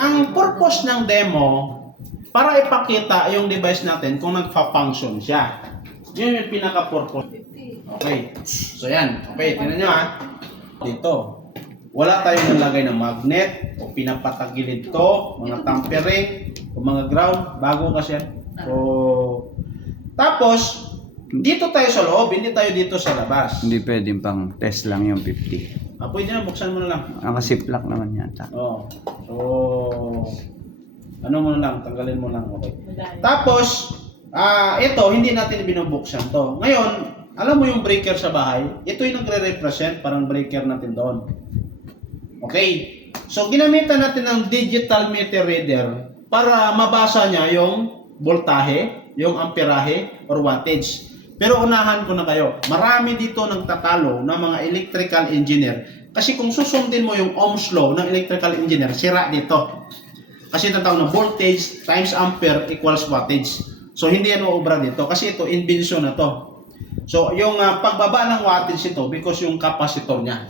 ang purpose ng demo, para ipakita yung device natin kung nagfa-function siya. Yun yung pinaka-purpose. Okay. So yan. Okay, tingnan nyo ha. Dito. Wala tayong nalagay ng magnet o pinapatagilid to, mga tampering o mga ground. Bago kasi yan. So, tapos, dito tayo sa loob, hindi tayo dito sa labas. Hindi pwedeng pang test lang yung 50. Pwede na, buksan mo na lang. Nakasiplak naman yata. Oo. So, ano mo na lang, tanggalin mo lang. Okay. Tapos, ito, hindi natin binubuksan to. Ngayon, alam mo yung breaker sa bahay, ito yung nagre-represent, parang breaker natin doon. Okay. So, ginamitan natin ng digital meter reader para mabasa niya yung voltahe, yung amperahe, or wattage. Pero unahan ko na kayo, marami dito nagtatalo ng mga electrical engineer. Kasi kung susundin mo yung Ohm's law ng electrical engineer, sira dito. Kasi tatawag na voltage times ampere equals wattage. So hindi yan uubra dito kasi ito invention na to. So yung pagbaba ng wattage ito because yung capacitor niya.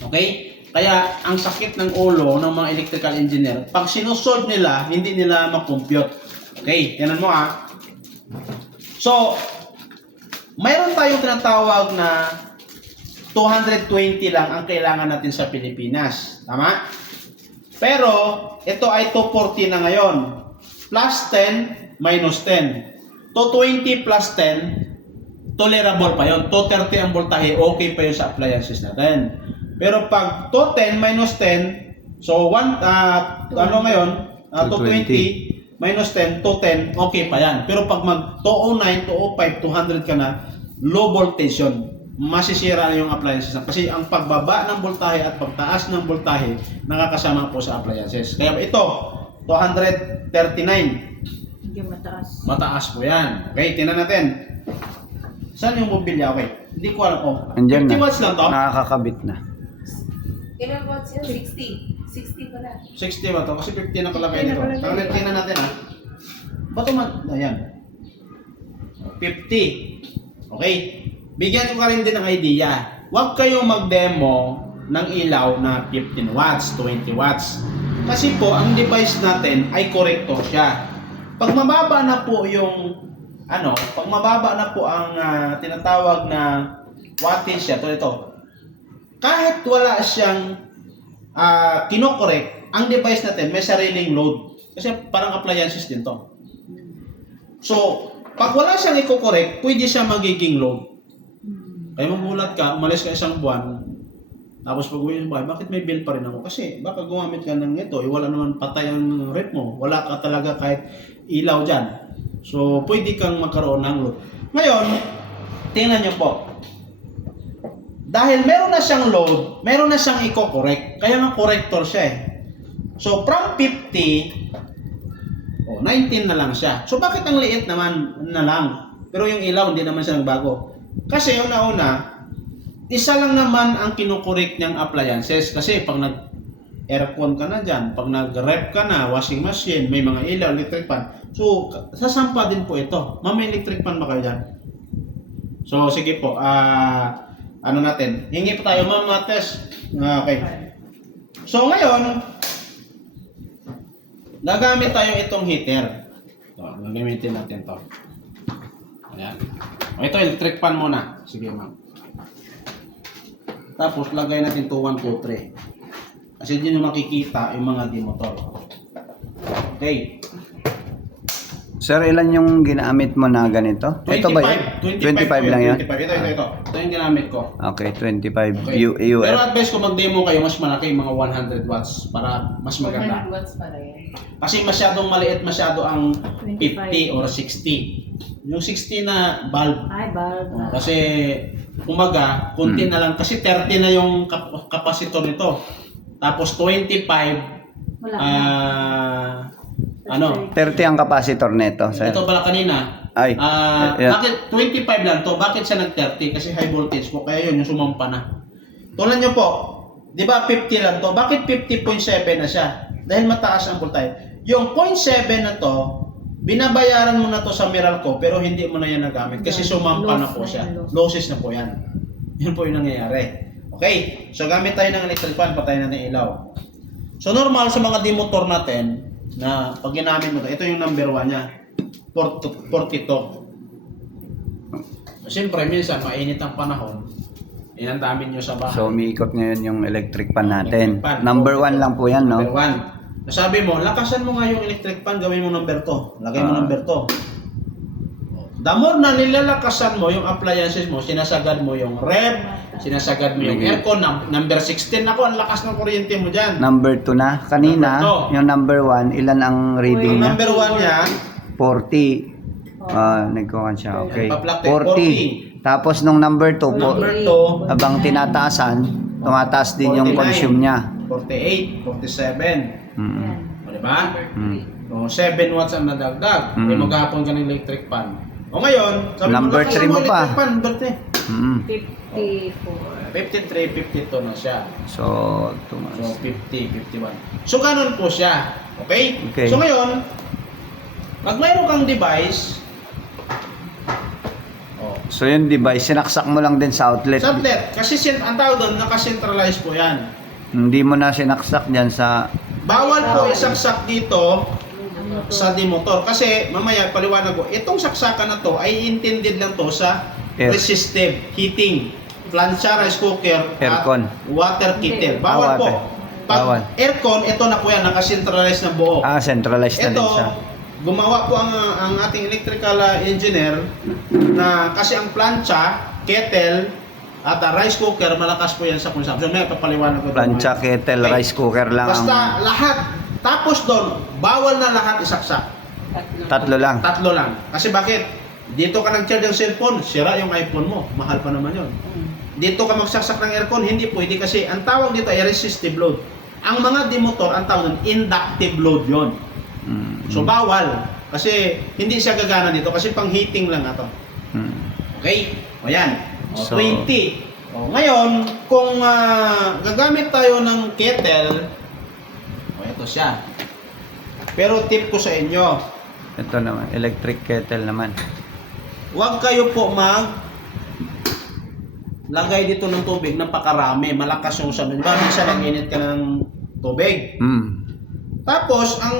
Okay? Kaya ang sakit ng ulo ng mga electrical engineer, pag sinusolve nila, hindi nila makompute. Okay, tingnan mo ha. So, mayroon tayong tinatawag na 220 lang ang kailangan natin sa Pilipinas. Tama? Pero, ito ay 240 na ngayon. Plus 10, minus 10. 220 plus 10, tolerable pa yon. 230 ang voltahe, okay pa yun sa appliances natin. Pero pag 210 minus 10, so ano ngayon? 220 minus 10, 210, okay pa yan. Pero pag mag 209, 205, 200 ka na, low voltage yun. Masisira na yung appliances. Kasi ang pagbaba ng voltahe at pagtaas ng voltahe, nakakasama po sa appliances. Kaya ito, 239. Hindi mataas. Mataas po yan. Okay, tingnan natin. Saan yung mobilya? Okay. Hindi ko alam. Oh, Andyan 50 na. watts lang to? Nakakakabit na. Ilan watts yun? 60. 60 pala. 60 ba to? Kasi 50 na kalagay 50 na dito. kalagay. Tingnan natin ha. Ba't ayan. 50. Okay. Bigyan ko ka rin din ng idea. Huwag kayong mag-demo ng ilaw na 15 watts, 20 watts. Kasi po, ang device natin ay corrector siya. Pag mababa na po yung pag mababa na po ang tinatawag na wattage siya, ito. Kahit wala siyang kinokorek, ang device natin may sariling load. Kasi parang appliances din to. So, pag wala siyang i-correct, pwede siya magiging load. Kaya magulat ka, umalis ka isang buwan, tapos pag uwi sa bahay, bakit may bill pa rin ako? Kasi baka gumamit ka ng ito, wala naman patay ang rep mo. Wala ka talaga kahit ilaw dyan. So, pwede kang magkaroon ng load. Ngayon, tingnan nyo po. Dahil meron na siyang load, meron na siyang i-correct. Kaya nga corrector siya eh. So, from 50, 19 na lang siya. So, bakit ang liit naman na lang? Pero yung ilaw, hindi naman siya nagbago. Kasi una-una, isa lang naman ang kinokorek niyang appliances. Kasi pag nag-aircon ka na dyan, pag nag-rep ka na, washing machine, may mga ilaw, electric fan. So, sasampa din po ito. May electric fan ba kayo dyan? So, sige po. Ano natin? Hingi po tayo, Ma'am Mates. Okay. So, ngayon, gagamit tayo itong heater. So, gagamitin natin to. Ayan. Ito, electric fan muna. Sige, ma'am. Tapos, lagay natin to 1, 2, 3. Kasi dyan yung makikita yung mga demotor. Okay. Sir, ilan yung ginamit mo na ganito? 25. Ito ba yun? 25 lang yan? 25. Ito. Ito yung ginamit ko. Okay, 25 Okay. UF. Pero advice ko mag-demo kayo, mas malaki, mga 100 watts para mas maganda. 100 watts pala yan. Kasi masyadong maliit, masyado ang 50 25. or 60. Yung 60 na bulb. Ay, bulb. Kasi, kumaga, kunti na lang. Kasi 30 na yung kapasitor nito. Tapos 25, Wala na. 30 ang capacitor nito, sir. ito pala kanina. Ay, yeah. Bakit 25 lang to? Bakit siya nag-30? Kasi high voltage po. Kaya yun, yung sumampa na. Tulad nyo po, di ba 50 lang to? Bakit 50.7 na siya? Dahil mataas ang voltage. Yung 0.7 na to, binabayaran mo na to sa Meralco, pero hindi mo na yan nagamit. Kasi sumampa na po siya. Losses na po yan. Yun po yung nangyayari. Okay, so gamit tayo ng electric fan, patayin natin ilaw. So normal sa mga demotor natin na pag ginamit mo ito yung number 1 niya. 42. Siyempre, minsan mainit ang panahon. Yan ang dami nyo sa bahay. So umiikot ngayon yung electric pan natin. Electric pan. Number 1 lang po yan, no? Number 1. Nasabi mo, lakasan mo nga yung electric pan, gawin mo number 2. Lagay mo Ah. number 2. The more na nilalakasan mo yung appliances mo, sinasagad mo yung ref, sinasagad mo yung Okay. aircon, number 16 ako, ang lakas ng kuryente mo dyan. Number 2 na. Kanina, Number two. yung number 1, ilan ang reading Yung niya? number 1 niya, 40. Nagkuhan siya. Okay. Nagpa-plate, 40. Tapos nung number 2 po, number 2, habang tinataasan, tumataas din yung 49. consume niya. 48, 47. Mm. O, diba? Mm. O, 7 watts ang nadagdag. Mm. Eh, maghapon ka ng electric pan. O ngayon, sabi Number lakasan three mo pa. electric pan, number 3. Mm. 54. 53, 52 na siya. So, tumaas. So, 50, 51. So, ganun po siya. Okay? Okay. So, ngayon, pag mayroon kang device, So yung device, sinaksak mo lang din sa outlet. sublet, kasi ang tawag doon, nakacentralize po yan. Hindi mo na sinaksak dyan sa... Bawal po isaksak dito sa demotor. Kasi, mamaya, paliwanag ko, itong saksakan na to ay intended lang to sa Air. resistive heating, plancha, rice cooker, Aircon. at water kettle. Bawal Bawal po. po. Pag Bawal. aircon, ito na po yan, nakacentralize na buo. Centralized na din Ito, siya. gumawa po ang ating electrical engineer na kasi ang plancha, kettle, at rice cooker, malakas po yan sa consumption. May papaliwanag ko. Plancha, kettle, Okay. rice cooker lang Basta ang... lahat. Tapos doon, bawal na lahat isaksak. Tatlo lang. Tatlo lang. Kasi bakit? Dito ka nag-charge ng cellphone, sira yung iPhone mo. Mahal pa naman yun. Dito ka magsaksak ng aircon, hindi pwede kasi ang tawag dito ay resistive load. Ang mga demotor, ang tawag doon, inductive load yon. Mm. So bawal. Kasi hindi siya gagana dito kasi pang heating lang ito. Mm. Okay? O yan. O, So- 20. O, ngayon, kung gagamit tayo ng kettle, o ito siya. Pero tip ko sa inyo, Ito naman, electric kettle naman. huwag kayo po lagay dito ng tubig ng pakarami. Malakas yung sabi. Diba, minsan nag-init ka ng tubig. Mm. Tapos, ang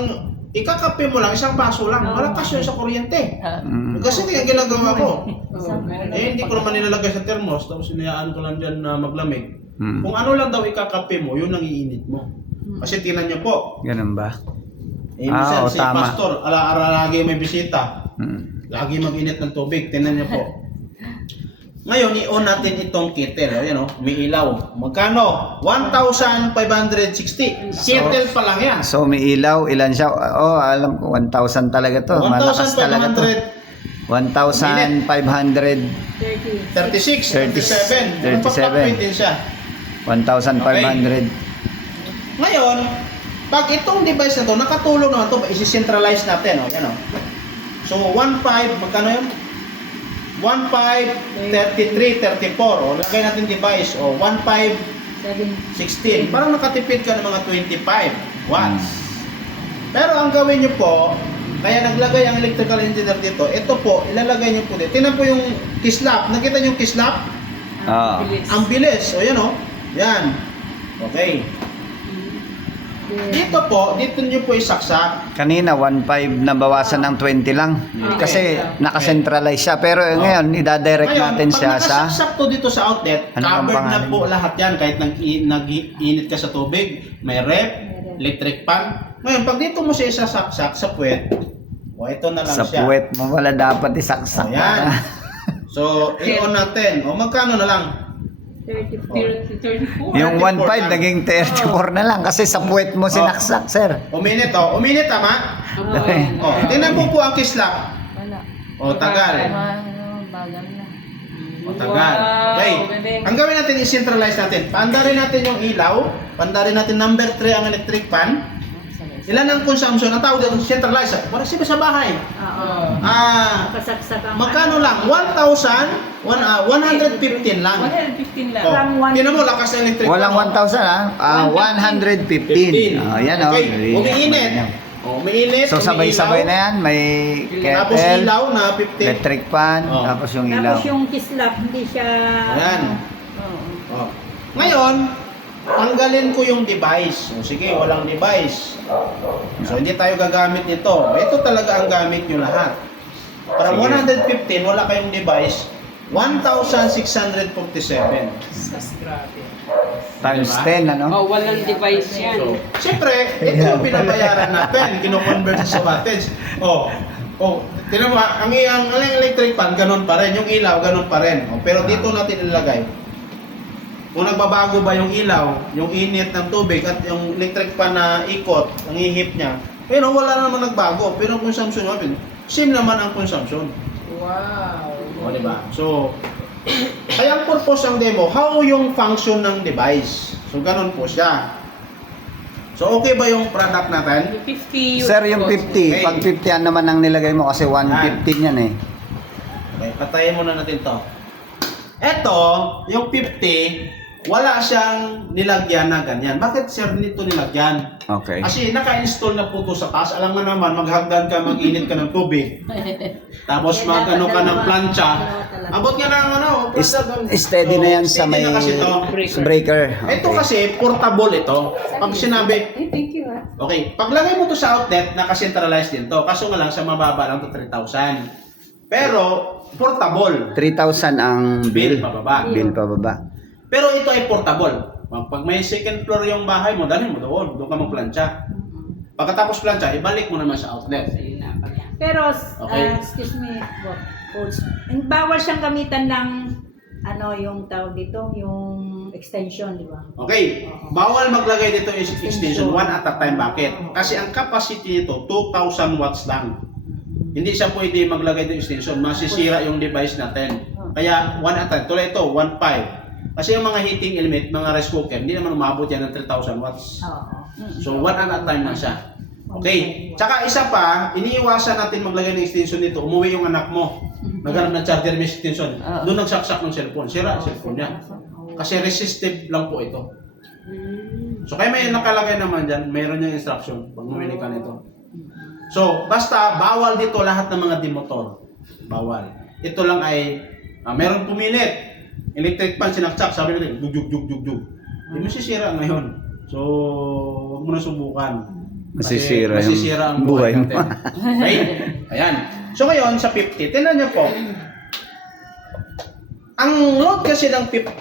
ikakape mo lang, isang baso lang. Malakas yun sa kuryente. Mm. Kasi kaya ginagawa ko. Hindi ko naman nilalagay sa thermos. Tapos inayaan ko lang dyan na maglamig. Mm. Kung ano lang daw ikakape mo, yun ang iinit mo. Kasi tingnan niyo po. Ganun ba? Minsan si tama. pastor, ala-ala lagi may bisita. Mm. Lagi mag-init ng tubig. Tingnan niyo po. Ngayon, i-on natin itong kettle. Ayan o, may ilaw. Magkano? 1,560. Kettle pa lang yan. So may ilaw, ilan siya? Oh, alam ko, 1,000 talaga to. Malakas talaga to. 1,500. 36, 37. 37. Magpapakpit din siya. 1,500. Ngayon, pag itong device na to, nakatulong naman to, isi-centralize natin. O, yan o. So, 1.5, magkano yun? 1.5, 33, 34. O, lagay natin device. O, 1.5, 16. Parang nakatipid ka ng mga 25 watts. Pero ang gawin nyo po, kaya naglagay ang electrical engineer dito, ito po, ilalagay nyo po dito. Tingnan po yung kislap. Nakita nyo yung kislap? Ah. Ang bilis. O, yan o. Yan. Okay. Dito po, dito nyo po isaksak. Kanina 1.5 na bawasan ng 20 lang. Kasi nakacentralize siya. Pero ngayon, idadirect natin siya pag sa... nakasaksak to dito sa outlet, Ano ang covered na pangalan po lahat yan. Kahit nag-init ka sa tubig, may ref, electric pan. Ngayon, pag dito mo siya isasaksak sa puwet, o ito na lang Sa siya. puwet mo wala dapat isaksak. O yan. So, i-on natin. O magkano na lang? 34. Yung 1.5 lang. naging 34 na lang kasi sa puwet mo sinaksak, sir. Uminit o. Uminit tama? O, tingnan mo po ang kislap. Wala. O, tagal. Bagal na. O, tagal. Okay. Ang gawin natin, i-centralize natin. Paandarin natin yung ilaw. Paandarin natin number 3 ang electric pan. Ilan ang consumption? Ang tawag dito, centralize. Para siya sa bahay. Oo. Kasaksak ang Magkano lang? 1,115 lang. 115 lang. Oh, tinan mo, lakas ng electric Walang pan, oh. 1,000 ah. 115. Oh, yan oh. Umiinit. Oh, umiinit. So sabay-sabay na yan. May Tapos kettle, ilaw na 50. electric pan, Oh. tapos yung ilaw. Tapos yung kislap, hindi siya... Ayan. Oo. Oh. Ngayon, tanggalin ko yung device. O sige, walang device. So hindi tayo gagamit nito. Ito talaga ang gamit nyo lahat. Para Sige. 115, wala kayong device, 1,647. Sas, grabe. Times Diba? 10, ano? Oh, walang device yan. So, siyempre, ito yung binabayaran natin. Kino-convert sa wattage. Tinan mo, ang electric fan, ganun pa rin. Yung ilaw, ganun pa rin. Pero dito natin ilalagay. Kung nagbabago ba yung ilaw, yung init ng tubig, at yung electric fan na ikot, ang ihip niya, pero wala naman nagbago. Pero ang consumption natin, same naman ang consumption. Wow. O, di ba? So, kaya ang purpose ng demo, how yung function ng device. So, ganun po siya. So, okay ba yung product natin? 50 Sir, yung 50, pag 50 yan naman ang nilagay mo kasi 115 yan eh. Okay, patayin muna natin to. Ito, yung 50, wala siyang nilagyan na ganyan. Bakit sir nito nilagyan? Okay. Kasi naka-install na po to sa taas. Alam mo naman, maghagdan ka, mag-init ka ng tubig. Tapos mag-ano ka ng plancha. Abot nga ng ano. Steady na yan sa steady may na kasi to. breaker. Ito kasi, portable ito. Pag sinabi, Thank you ah. okay, paglagay mo to sa outlet, naka-centralized din to. Kaso nga lang, sa mababa lang to 3,000. Pero, portable. 3,000 ang Bill bill. pababa. Bill pababa. Pero ito ay portable. Pag may second floor yung bahay mo, dalhin mo doon. Doon ka magplansya. Pagkatapos plansya, ibalik mo naman sa outlet. Pero, Okay. excuse me, coach, bawal siyang gamitan ng, ano yung tawag dito, yung extension, di ba? Okay, bawal maglagay dito yung extension one at a time. Bakit? Kasi ang capacity nito, 2,000 watts lang. Hindi siya pwede maglagay ng extension. Masisira yung device natin. Kaya one at a time. Tulad ito, 1.5. Kasi yung mga heating element, mga rice cooker, hindi naman umabot yan ng 3,000 watts. Oo. So, one at a time lang siya. Okay. Tsaka isa pa, iniiwasan natin maglagay ng extension dito. Umuwi yung anak mo. Naghanap ng charger, may extension. Doon nagsaksak ng cellphone. Sira ang cellphone niya. Kasi resistive lang po ito. So, kaya may nakalagay naman dyan, mayroon yung instruction pag bumili ka nito. So, basta bawal dito lahat ng mga demotor. Bawal. Ito lang ay, meron pumilit. Electric fan, sinaksak, sabi natin, dug. Hindi masisira ngayon. So, huwag mo na subukan. Kasi Masisira ang yung buhay buhay mo. natin. Okay? Ayan. So ngayon, sa 50, tingnan niyo po. Ang load kasi ng 50,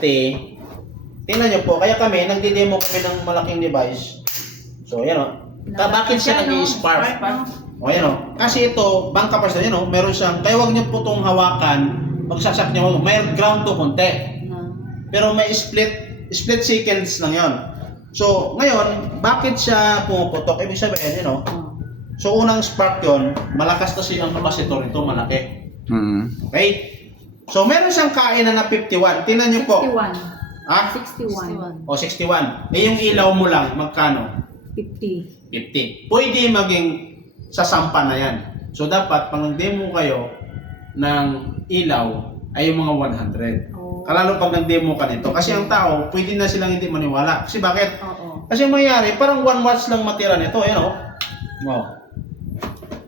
tingnan niyo po, kaya kami, nagdi-demo kami ng malaking device. So, ayan o. Bakit siya nag-i-spark? O, ayan o. Kasi ito, bank capacitor, ayan o, meron siyang, kaya huwag niyo po itong hawakan, pagsasak niyo, may ground to konti. Pero may split seconds lang yon. So, ngayon, bakit siya pumuputok? Ibig sabihin, you know, so unang spark yon, malakas kasi ang capacitor nito, malaki. Okay? So, meron siyang kainan na 51. Tingnan niyo po. 61. Ah? 61. O, 61. Eh, yung ilaw mo lang, magkano? 50. 50. Pwede maging sasampa na yan. So, dapat, pag nag-demo kayo ng ilaw, ay yung mga 100. Kalalo pag nag-demo ka nito. Kasi ang tao, pwede na silang hindi maniwala. Kasi bakit? Oo. Kasi ang mangyayari, parang 1 watts lang matira nito. Ayan o.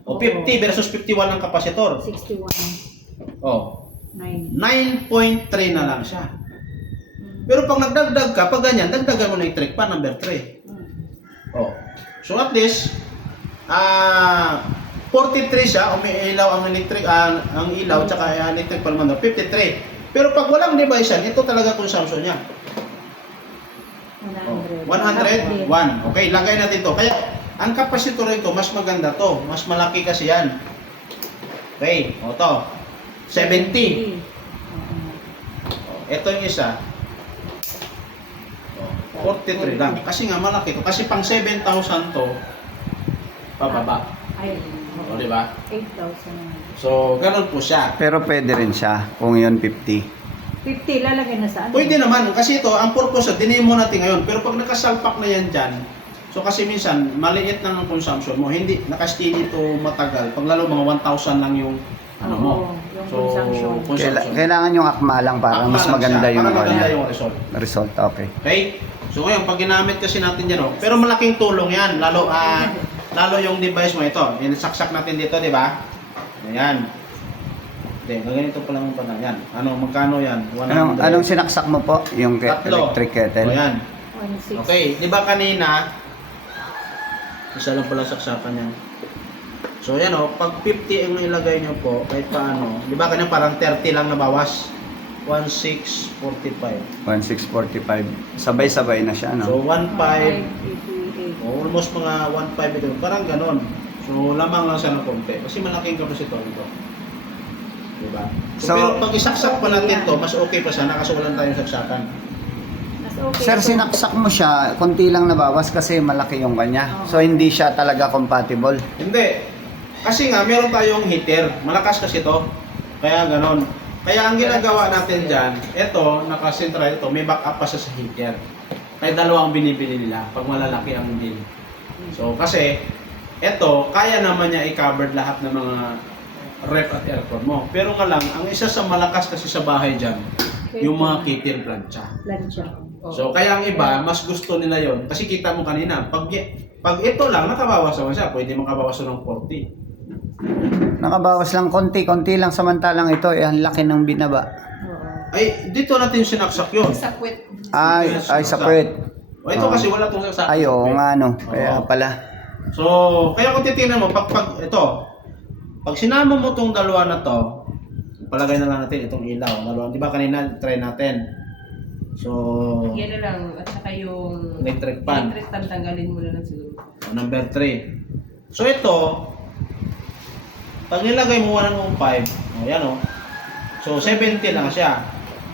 O 50 versus 51 ang kapasitor. 61. O. 9. 9.3 na lang siya. Pero pag nagdagdag ka, pag ganyan, dagdagan mo na electric fan, number 3. O. So at least, 43 siya, umiilaw ang electric, ang ilaw, tsaka electric fan mo, 53. Pero pag walang device yan, ito talaga consumption niya. 100. 100, 1. Okay, lagay natin to. Kaya, ang capacitor nito, mas maganda to. Mas malaki kasi yan. Okay, o to. 70. Ito yung isa. 43 lang. Kasi nga malaki to. Kasi pang 7,000 to, pababa. Ay, O, di ba? 8,000. So, ganun po siya. Pero pwede rin siya kung yun 50. 50, lalagay na saan? Pwede naman. Kasi ito, ang purpose, dinemo natin ngayon. Pero pag nakasalpak na yan dyan, so kasi minsan, maliit lang ang consumption mo. Hindi, nakasteady ito matagal. Pag lalo, mga 1,000 lang yung ano mo. Yung consumption. Kailangan yung akma lang para Akma mas lang maganda siya, yung, para maganda ano, yung result. result. Okay. Okay? So ngayon, pag ginamit kasi natin yan, oh, pero malaking tulong yan. Lalo yung device mo ito. Saksak natin dito, di ba? Ayan. Hindi, ganito pa lang pala yan. Ano, magkano yan? 100. Anong sinaksak mo po? Yung Tatlo. electric kettle? O yan. 1.6. Okay, di ba kanina, isa lang pala saksakan yan. So yan o, pag 50 ang ilagay nyo po, kahit paano, di ba kanina parang 30 lang nabawas? 1,645. 1,645. Sabay-sabay na siya, So no? 1,5, almost mga 1,5 ito, parang ganon. So lamang lang siya ng konti, kasi malaking kapasitor ito. Diba? So, So, pero pag isaksak pa natin to, mas okay pa sana kasi walang tayong saksakan. Mas okay. Sir, sinaksak mo siya, konti lang nabawas kasi malaki yung kanya. So, hindi siya talaga compatible. Hindi. Kasi nga, meron tayong heater. Malakas kasi to. Kaya ganon. Kaya ang ginagawa natin dyan, ito, nakasentra ito, may backup pa siya sa heater. Kaya dalawang binibili nila pag malalaki ang bill. So, kasi, ito, kaya naman niya i-cover lahat ng mga ref at aircon mo. Pero nga lang, ang isa sa malakas kasi sa bahay dyan, yung mga kitchen plancha. Plancha. So, kaya ang iba, mas gusto nila yon. Kasi kita mo kanina, pag ito lang, nakabawas naman siya, pwede makabawas ng 40. Nakabawas lang konti-konti lang samantalang ito, ang laki ng binaba. Oo. Ay, dito natin sinaksak yun. Sa quit. Ay, separate. O, ito kasi wala itong saksak. Ay, oo nga, no. Kaya Oo. pala. So, kaya kung titingnan mo, pag sinama mo itong dalawa na to, palagay na lang natin itong ilaw. Dalawa, di ba kanina, try natin. So, Yan na lang. At saka yung electric pan. electric pan, tanggalin mo na lang siguro. Number 3. So, ito, pag nilagay mo 105, o yan o, so 70 lang siya.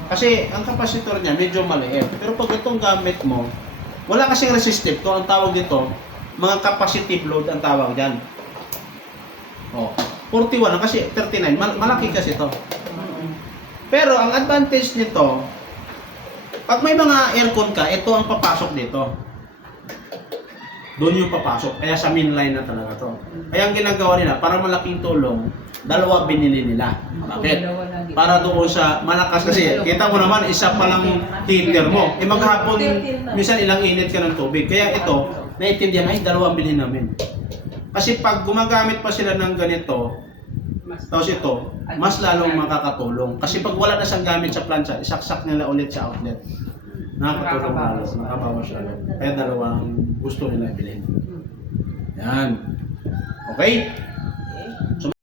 Kasi ang kapasitor niya medyo maliit. Pero pag itong gamit mo, wala kasing resistive to. Ang tawag dito, mga capacitive load ang tawag dyan. O, 41 lang kasi 39. Malaki kasi ito. Pero ang advantage nito, pag may mga aircon ka, ito ang papasok dito. Doon yung papasok. Kaya sa main line na talaga to. Kaya ang ginagawa nila, para malaking tulong, dalawa binili nila. Bakit? Dalawa lagi. Para doon sa malakas kasi, kita mo naman, isa pa lang heater mo. E maghapon, minsan ilang init ka ng tubig. Kaya ito, naiintindihan, ay dalawa ang bilhin namin. Kasi pag gumagamit pa sila ng ganito, tapos ito, mas lalong makakatulong. Kasi pag wala na siyang gamit sa plancha, isaksak nila ulit sa outlet. Nakakatulong lalo, nakabawas siya. Kaya dalawang gusto nila ibilhin. Yan. Okay?